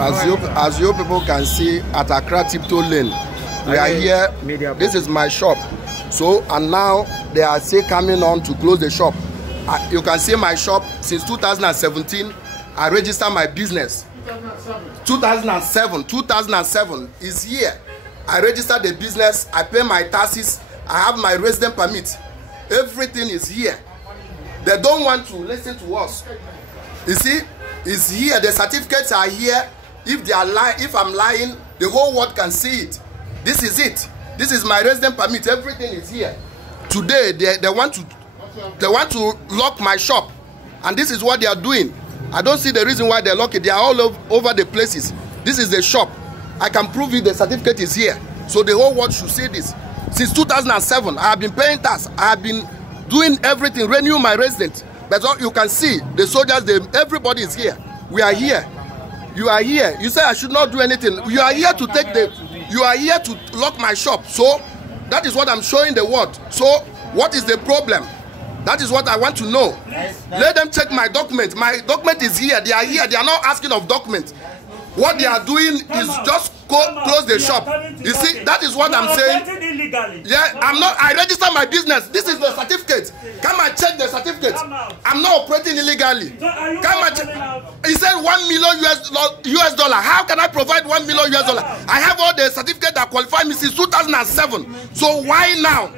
As you people can see at Accra Tiptoe Lane, we are here. This is my shop. So, and now they are still coming on to close the shop. You can see my shop since 2017. I registered my business. 2007 is here. I registered the business. I pay my taxes. I have my resident permit. Everything is here. They don't want to listen to us. You see, it's here. The certificates are here. If they are if I'm lying, the whole world can see it. This is it. This is my resident permit. Everything is here. Today they want to lock my shop, and this is what they are doing. I don't see the reason why they lock it. They are all over the places. This is the shop. I can prove it. The certificate is here. So the whole world should see this. Since 2007, I have been paying tax. I have been doing everything, renewing my residence. But you can see the soldiers. Everybody is here. We are here. You are here. You say I should not do anything. You are here to take the. You are here to lock my shop. So that is what I'm showing the world. So what is the problem? That is what I want to know. Let them check my document. My document is here. They are here. They are not asking of documents. What they are doing is just close the shop. You see, that is what I'm saying. Yeah, I register my business. This is the certificate. Come and check the certificate. I'm not operating illegally. Come and check. He said $1 million US dollar. How can I provide $1 million US dollar? I have all the certificates that qualify me since 2007. So why now?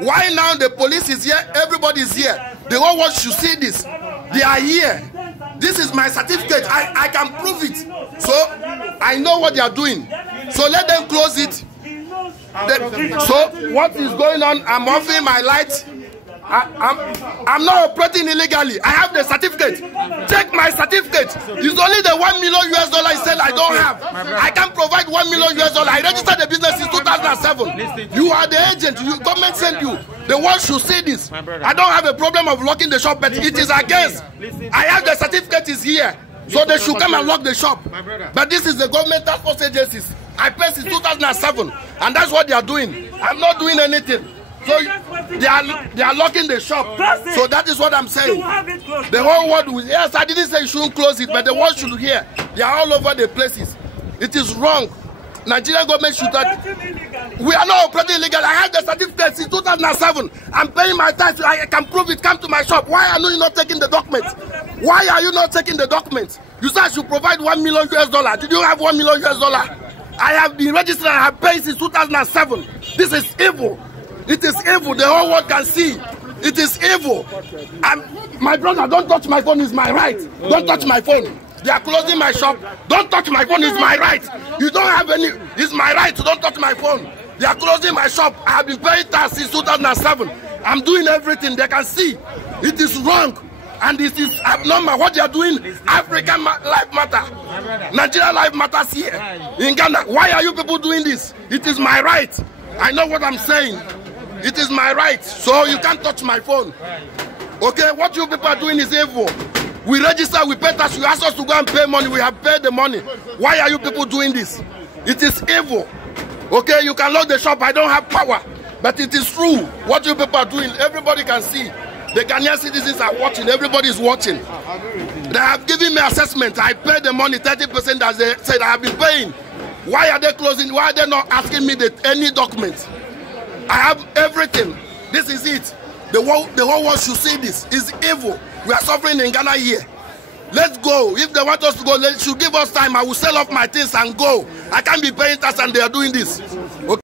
Why now the police is here? Everybody is here. The whole world should see this. They are here. This is my certificate. I can prove it. So I know what they are doing. So let them close it. So what is going on? I'm offering my light. I'm not operating illegally. I have the certificate. Check my certificate. It's only the $1 million US dollar I said I don't have. I can provide $1 million US dollar. I registered the business in 2007. You are the agent. Government sent you. The world should see this. I don't have a problem of locking the shop, but it is against. I have the certificate is here. So they should come and lock the shop. But this is the government task force agencies. I paid since 2007. And that's what they are doing. I'm not doing anything. So they are locking the shop. So that is what I'm saying. The whole world will, yes, I didn't say you shouldn't close it, but the world should hear. They are all over the places. It is wrong. Nigerian government should not. We are not operating illegally. I have the certificate since 2007. I'm paying my tax. I can prove it. Come to my shop. Why are you not taking the documents? Why are you not taking the documents? You said I should provide $1 million US dollar. Did you have $1 million US dollar? I have been registered. I have paid since 2007. This is evil. It is evil. The whole world can see. It is evil. My brother, don't touch my phone. It's my right. Don't touch my phone. They are closing my shop. Don't touch my phone. It's my right. You don't have any. It's my right. So don't touch my phone. They are closing my shop. I have been paying tax since 2007. I'm doing everything. They can see. It is wrong. And this is abnormal. What they are doing, African life matter. Nigeria life matters here. In Ghana. Why are you people doing this? It is my right. I know what I'm saying. It is my right. So you can't touch my phone. Okay, what you people are doing is evil. We register, we pay tax, you ask us to go and pay money, we have paid the money. Why are you people doing this? It is evil. Okay, you can lock the shop, I don't have power. But it is true. What you people are doing, everybody can see. The Ghanaian citizens are watching, everybody is watching. They have given me assessment, I paid the money, 30% as they said I have been paying. Why are they closing? Why are they not asking me any documents? I have everything. This is it. The whole world should see this. It's evil. We are suffering in Ghana here. Let's go. If they want us to go, they should give us time. I will sell off my things and go. I can't be paying tax and they are doing this.